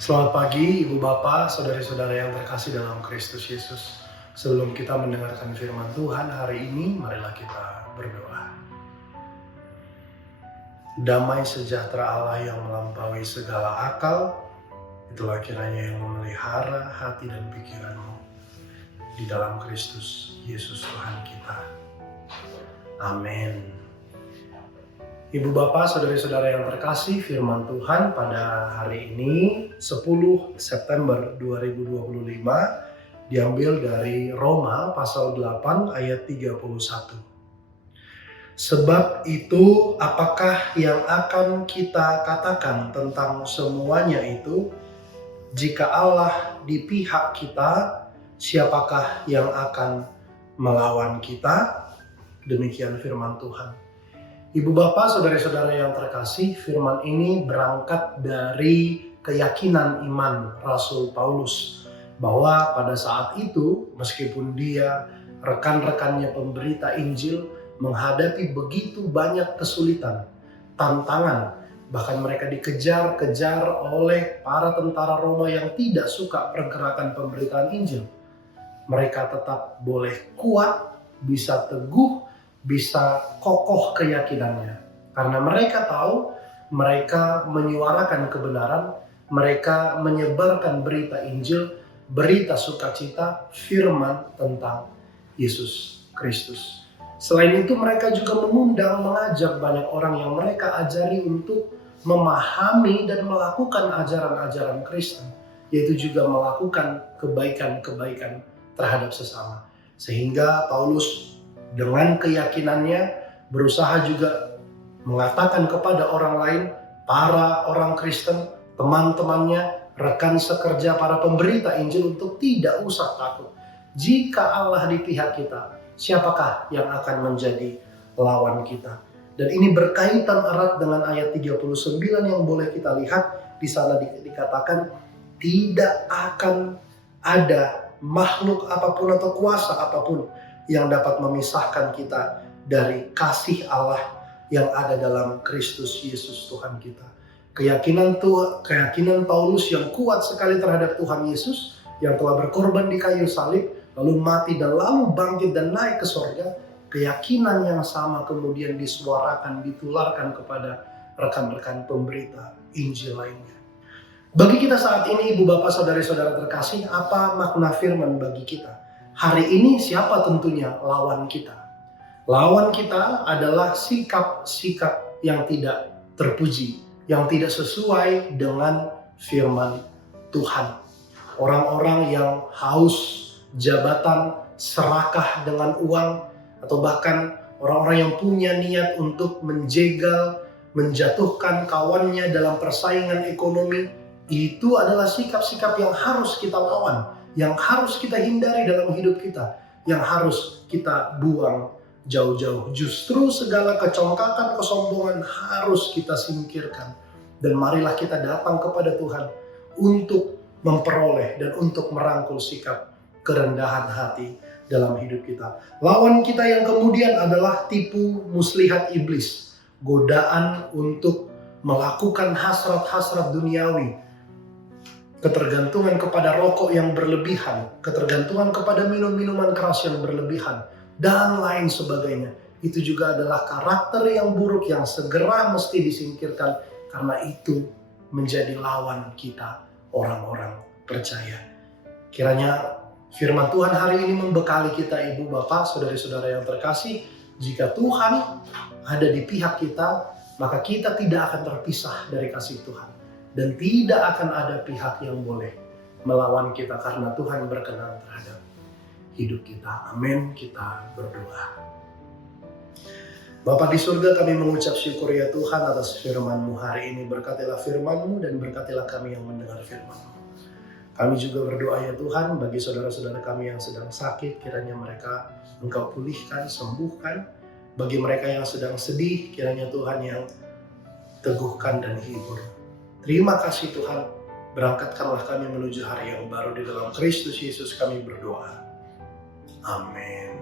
Selamat pagi Ibu Bapak, saudari-saudara yang terkasih dalam Kristus Yesus. Sebelum kita mendengarkan firman Tuhan hari ini, marilah kita berdoa. Damai sejahtera Allah yang melampaui segala akal, itulah kiranya yang memelihara hati dan pikiranmu di dalam Kristus Yesus Tuhan kita. Amin. Ibu Bapak, saudari-saudara yang terkasih, firman Tuhan pada hari ini 10 September 2025 diambil dari Roma pasal 8 ayat 31. Sebab itu apakah yang akan kita katakan tentang semuanya itu? Jika Allah di pihak kita, siapakah yang akan melawan kita? Demikian firman Tuhan. Ibu Bapak, saudara-saudara yang terkasih, firman ini berangkat dari keyakinan iman Rasul Paulus bahwa pada saat itu, meskipun dia rekan-rekannya pemberita Injil menghadapi begitu banyak kesulitan, tantangan, bahkan mereka dikejar-kejar oleh para tentara Roma yang tidak suka pergerakan pemberitaan Injil, mereka tetap boleh kuat, bisa teguh, bisa kokoh keyakinannya. Karena mereka tahu, mereka menyuarakan kebenaran, mereka menyebarkan berita Injil, berita sukacita, firman tentang Yesus Kristus. Selain itu mereka juga mengundang, mengajak banyak orang yang mereka ajari untuk memahami dan melakukan ajaran-ajaran Kristen, yaitu juga melakukan kebaikan-kebaikan terhadap sesama. Sehingga Paulus dengan keyakinannya berusaha juga mengatakan kepada orang lain, para orang Kristen, teman-temannya, rekan sekerja para pemberita Injil untuk tidak usah takut. Jika Allah di pihak kita, siapakah yang akan menjadi lawan kita? Dan ini berkaitan erat dengan ayat 39 yang boleh kita lihat. Di sana dikatakan tidak akan ada makhluk apapun atau kuasa apapun yang dapat memisahkan kita dari kasih Allah yang ada dalam Kristus Yesus Tuhan kita. Keyakinan Paulus yang kuat sekali terhadap Tuhan Yesus yang telah berkorban di kayu salib, lalu mati dan lalu bangkit dan naik ke sorga. Keyakinan yang sama kemudian disuarakan, ditularkan kepada rekan-rekan pemberita Injil lainnya. Bagi kita saat ini, Ibu Bapak, Saudari-saudara terkasih, apa makna firman bagi kita? Hari ini siapa tentunya lawan kita? Lawan kita adalah sikap-sikap yang tidak terpuji, yang tidak sesuai dengan firman Tuhan. Orang-orang yang haus jabatan, serakah dengan uang, atau bahkan orang-orang yang punya niat untuk menjegal, menjatuhkan kawannya dalam persaingan ekonomi, itu adalah sikap-sikap yang harus kita lawan, yang harus kita hindari dalam hidup kita, yang harus kita buang jauh-jauh. Justru segala kecongkakan, kesombongan harus kita singkirkan. Dan marilah kita datang kepada Tuhan untuk memperoleh dan untuk merangkul sikap kerendahan hati dalam hidup kita. Lawan kita yang kemudian adalah tipu muslihat iblis, godaan untuk melakukan hasrat-hasrat duniawi, ketergantungan kepada rokok yang berlebihan, ketergantungan kepada minum-minuman keras yang berlebihan, dan lain sebagainya. Itu juga adalah karakter yang buruk yang segera mesti disingkirkan, karena itu menjadi lawan kita, orang-orang percaya. Kiranya firman Tuhan hari ini membekali kita, Ibu Bapak, Saudari-saudara yang terkasih. Jika Tuhan ada di pihak kita, maka kita tidak akan terpisah dari kasih Tuhan. Dan tidak akan ada pihak yang boleh melawan kita karena Tuhan berkenan terhadap hidup kita. Amin. Kita berdoa. Bapa di surga, kami mengucap syukur ya Tuhan atas firman-Mu hari ini. Berkatilah firman-Mu dan berkatilah kami yang mendengar firman-Mu. Kami juga berdoa ya Tuhan bagi saudara-saudara kami yang sedang sakit, kiranya mereka Engkau pulihkan, sembuhkan. Bagi mereka yang sedang sedih, kiranya Tuhan yang teguhkan dan hibur. Terima kasih Tuhan, berangkatkanlah kami menuju hari yang baru di dalam Kristus Yesus kami berdoa. Amin.